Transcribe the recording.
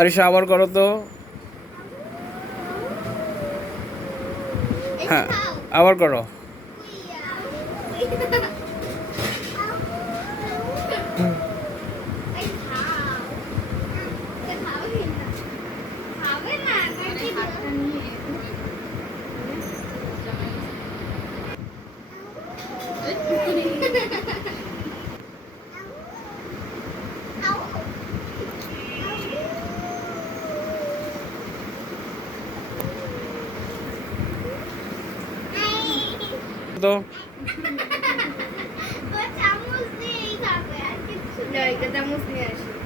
আরিশা আবার করো তো। হ্যাঁ, আবার করো। তো চামচ নিয়ে আসি।